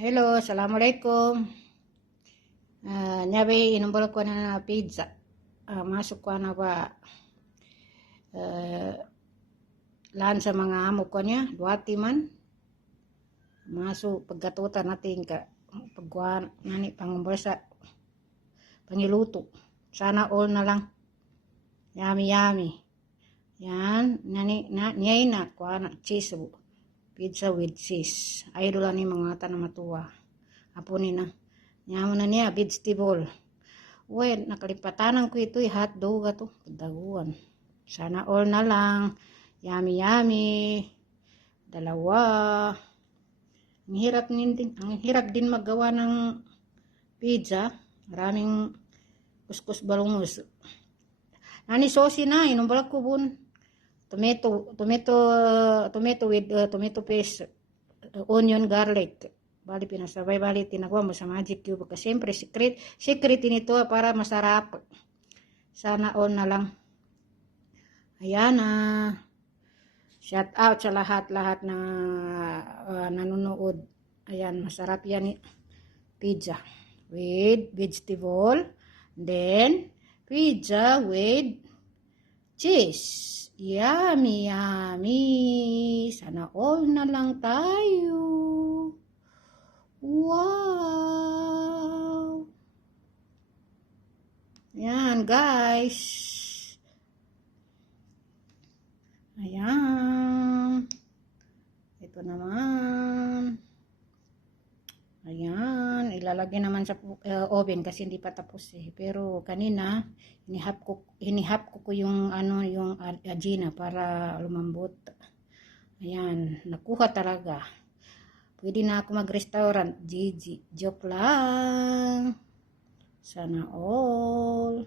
Hello, assalamualaikum. Nyabi inumbol ko na pizza. Masuk ko na ba lahan sa mga amo ko niya, duwati man. Masuk pagkatutan natin ka pagkuhan nani pangumbersa pangiluto. Sana all na lang. Yummy. Yan, niyay na kuha na cheese. Pizza with cheese. Idol ni mga tanang matuwa. Apo ni na. Nyamo na niya, vegetable. Uy, nakalipatanan ko ito, hotdog ato. Padaguan. Sana all na lang. Yummy. Dalawa. Ang hirap din magawa ng pizza. Maraming kuskus balungos. Nani sosi na, inumbalik ko bun. Tomato with tomato paste, onion, garlic. Bali pinasabay, bali tinagawa mo sa magic cube. Kasi siyempre, secret nito para masarap. Sana all na lang. Ayan na. Shout out sa lahat na nanonood. Ayan, masarap yan pizza with vegetable. Then, pizza with cheese. Yummy. Sana all na lang tayo. Wow. Yan, guys. Ayan. Ito naman. Ayan, ilalagay naman sa oven kasi hindi pa tapos eh. Pero kanina hinihap ko yung yung agina para lumambot. Ayan, nakuha talaga. Pwede na ako mag-restaurant. GG. Joke lang. Sana all.